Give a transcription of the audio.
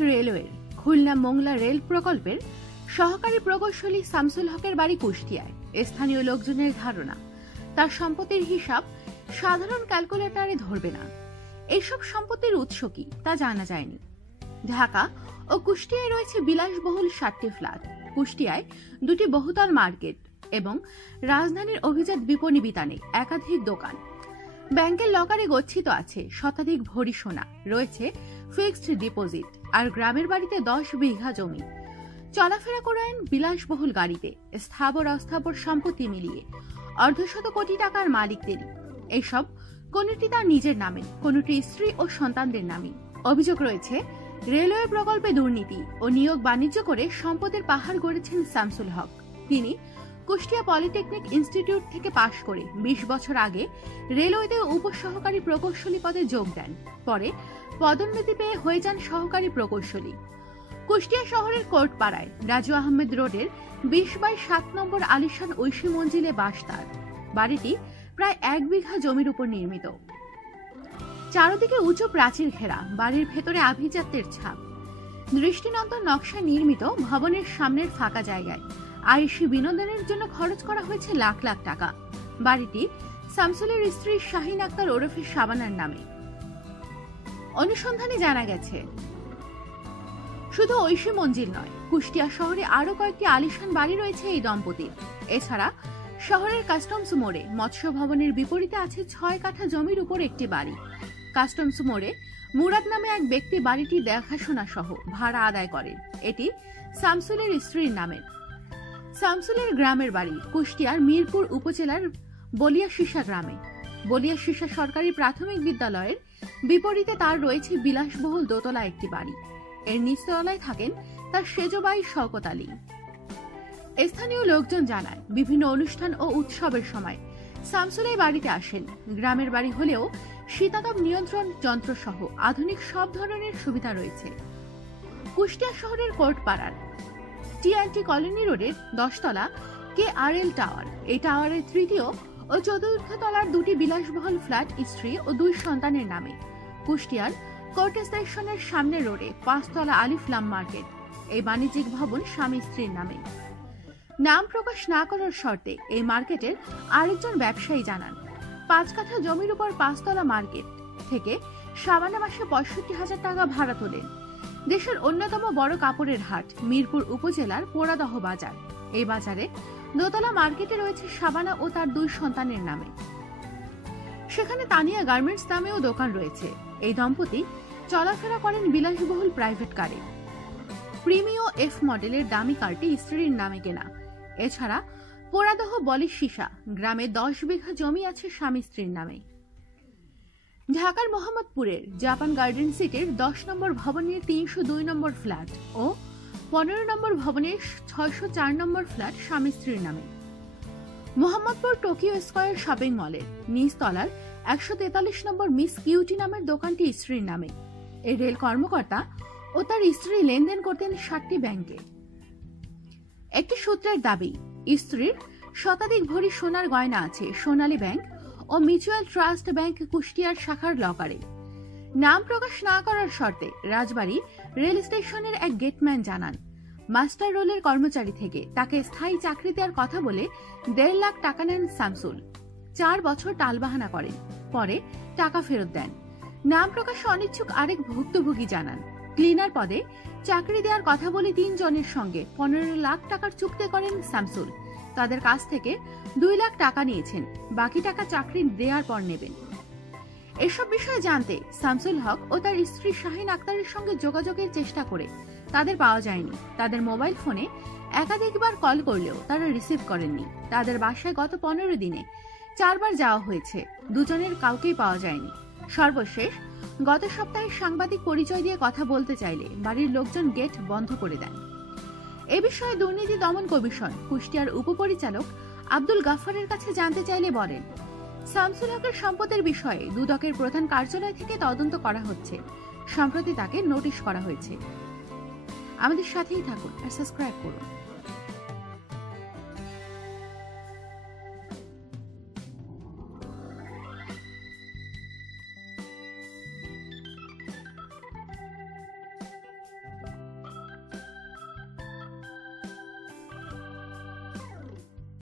রেলওয়ের খুলনা মোংলা রেল প্রকল্পের সহকারী প্রকৌশলী শামসুল হকের বাড়ি কুষ্টিয়ায়। স্থানীয় লোকজনের ধারণা, তার সম্পত্তির হিসাব সাধারণ ক্যালকুলেটরে ধরবে না। এইসব সম্পত্তির উৎস কি তা জানা যায়নি। ঢাকা ও কুষ্টিয়ায় রয়েছে বিলাসবহুল সাতটি ফ্ল্যাট। কুষ্টিয়ায় দুটি বহুতল মার্কেট এবং রাজধানীর অভিজাত বিপণী বিতানে একাধিক দোকান। ব্যাংকের লকারে গচ্ছিত আছে শতাধিক ভরি সোনা। রয়েছে ফিক্সড ডিপোজিট আর গ্রামের বাড়িতে দশ বিঘা জমি। চলাফেরা করেন বিলাসবহুল গাড়িতে, স্থাবর অস্থাবর সম্পত্তি মিলিয়ে, অর্ধশত কোটি টাকার মালিকদেরই। এসব কোনটি তার নিজের নামে, কোনটি স্ত্রী ও সন্তানদের নামে। অভিযোগ রয়েছে, রেলওয়ে প্রকল্পে দুর্নীতি ও নিয়োগ বাণিজ্য করে সম্পদের পাহাড় গড়েছেন শামসুল হক। তিনি কুষ্টিয়া পলিটেকনিক ইনস্টিটিউট থেকে পাশ করে ২০ বছর আগে রেলওয়েতে উপসহকারী প্রকৌশলী পদে যোগ দেন। পরে পদোন্নতি পেয়ে হয়ে যান সহকারী প্রকৌশলী। কুষ্টিয়া শহরের কোর্টপাড়ায় রাজু আহমেদ রোডের বিশ বাই সাত নম্বর আলিশান ঐশী মঞ্জিলে বাস তার। বাড়িটি প্রায় এক বিঘা জমির উপর নির্মিত। চারদিকে উঁচু প্রাচীর ঘেরা, বাড়ির ভেতরে আভিজাত্যের ছাপ। দৃষ্টিনন্দন নকশা নির্মিত ভবনের সামনের ফাঁকা জায়গায় আয়ুষী বিনোদনের জন্য খরচ করা হয়েছে লাখ লাখ টাকা। বাড়িটি শামসুলের স্ত্রী শাহিন আক্তার ওরফে শাবানার নামে। অনুসন্ধানে জানা গেছে, শুধু ঐশী মঞ্জিল নয়, কুষ্টিয়া শহরে আরও কয়েকটি আলিশান বাড়ি রয়েছে এই দম্পতির। এছাড়া শহরের কাস্টমস মোড়ে মৎস্য ভবনের বিপরীতে আছে ছয় কাঠা জমির উপর একটি বাড়ি। কাস্টমস মোড়ে মুরাদ নামে এক ব্যক্তি বাড়িটি দেখাশোনা সহ ভাড়া আদায় করেন। এটি শামসুলের স্ত্রীর নামের শামসুলের গ্রামের বাড়ি, কুষ্টিয়ার মিরপুর উপজেলার বলিয়াশিসা গ্রামে। বলিয়াশিসা সরকারি প্রাথমিক বিদ্যালয়ের বিপরীতে তার রয়েছে বিলাসবহুল দোতলা একটি বাড়ি। এর নিচতলায় থাকেন তার সেজবাই শওকত আলী। স্থানীয় লোকজন জানায়, বিভিন্ন অনুষ্ঠান ও উৎসবের সময় শামসুল বাড়িতে আসেন। গ্রামের বাড়ি হলেও শীতাতাপ নিয়ন্ত্রণ যন্ত্র সহ আধুনিক সব ধরনের সুবিধা রয়েছে। কুষ্টিয়া শহরের কোর্টপাড়ার টিআরটি কলোনি রোডের দশতলা কে আর এল টাওয়ার এই টাওয়ারের তৃতীয় ও চতুর্থ তলার দুটি বিলাসবহুল ফ্ল্যাট স্ত্রী ও দুই সন্তানের নামে। কুষ্টিয়ার কোর্ট স্টেশনের সামনে রোডে পাঁচতলা আলিফলাম মার্কেট, এই বাণিজ্যিক ভবন স্বামী স্ত্রীর নামে। নাম প্রকাশ না করার শর্তে এই মার্কেটের আরেকজন ব্যবসায়ী জানান, পাঁচ কাঠা জমির উপর পাঁচতলা মার্কেট থেকে সামান্য মাসে পঁয়ষট্টি হাজার টাকা ভাড়া তোলেন। দেশের অন্যতম বড় কাপড়ের হাট, মিরপুর উপজেলার পোড়াদহ বাজার। এই বাজারে দোতলা মার্কেটে রয়েছে সাবানা ও তার দুই সন্তানের নামে। সেখানে তানিয়া গার্মেন্টস নামেও দোকান রয়েছে। এই দম্পতি চলাফেরা করেন বিলাসবহুল প্রাইভেট কারে। প্রিমিও এফ মডেলের দামি কারটি স্ত্রীর নামে কেনা। এছাড়া পোড়াদহ বলির সীসা, গ্রামে দশ বিঘা জমি আছে স্বামী স্ত্রীর নামে। ঢাকার মোহাম্মদপুরের জাপান গার্ডেন সিটির দশ নম্বর ভবনের তিনশো দুই নম্বর ফ্ল্যাট ও পনেরো নম্বর ভবনের ছয়শো চার নম্বর ফ্ল্যাট স্বামী স্ত্রীর নামে। মোহাম্মদপুর টোকিও স্কয়ার শপিং মলের নিচতলার একশো তেতাল্লিশ নম্বর মিস কিউটি নামের দোকানটি স্ত্রীর নামে। এই রেল কর্মকর্তা ও তার স্ত্রী লেনদেন করতেন ষাটটি ব্যাংকে। একটি সূত্রের দাবি, স্ত্রীর শতাধিক ভরি সোনার গয়না আছে সোনালী ব্যাংক ও মিউচুয়াল ট্রাস্ট ব্যাংক কুষ্টিয়ার শাখার লকারে। নাম প্রকাশ না করার শর্তে রাজবাড়ী রেল স্টেশনের এক গেটম্যান জানান, মাস্টার রোলের কর্মচারী থেকে তাকে স্থায়ী চাকরি দেওয়ার কথা বলে দেড় লাখ টাকা নেন শামসুল চার বছর টালবাহানা করেন, পরে টাকা ফেরত দেন। নাম প্রকাশে অনিচ্ছুক আরেক ভুক্তভোগী জানান, ক্লিনার পদে চাকরি দেওয়ার কথা বলে তিনজনের সঙ্গে পনেরো লাখ টাকার চুক্তি করেন শামসুল তাদের কাছ থেকে দুই লাখ টাকা নিয়েছেন। বাকি টাকা চাকরি দেওয়ার পর নেবেন। এসব বিষয়ে জানতে শামসুল হক ও তার স্ত্রী শাহিন আক্তারের সঙ্গে যোগাযোগের চেষ্টা করে। তাদের পাওয়া যায়নি। তাদের মোবাইল ফোনে একাধিকবার কল করলেও তারা রিসিভ করেননি। তাদের বাসায় গত পনেরো দিনে চারবার যাওয়া হয়েছে। দুজনের কাউকেই পাওয়া যায়নি। সর্বশেষ, গত সপ্তাহে সাংবাদিক পরিচয় দিয়ে কথা বলতে চাইলে বাড়ির লোকজন গেট বন্ধ করে দেন। এ বিষয়ে দুর্নীতি দমন কমিশন, কুষ্টিয়ার উপপরিচালক আব্দুল গাফারের কাছে জানতে চাইলে বলেন, শামসুল হকের সম্পদের বিষয়ে দুদকের প্রধান কার্যালয় থেকে তদন্ত করা হচ্ছে। সম্প্রতি তাকে নোটিশ করা হয়েছে। আমাদের সাথেই থাকুন আর সাবস্ক্রাইব করুন।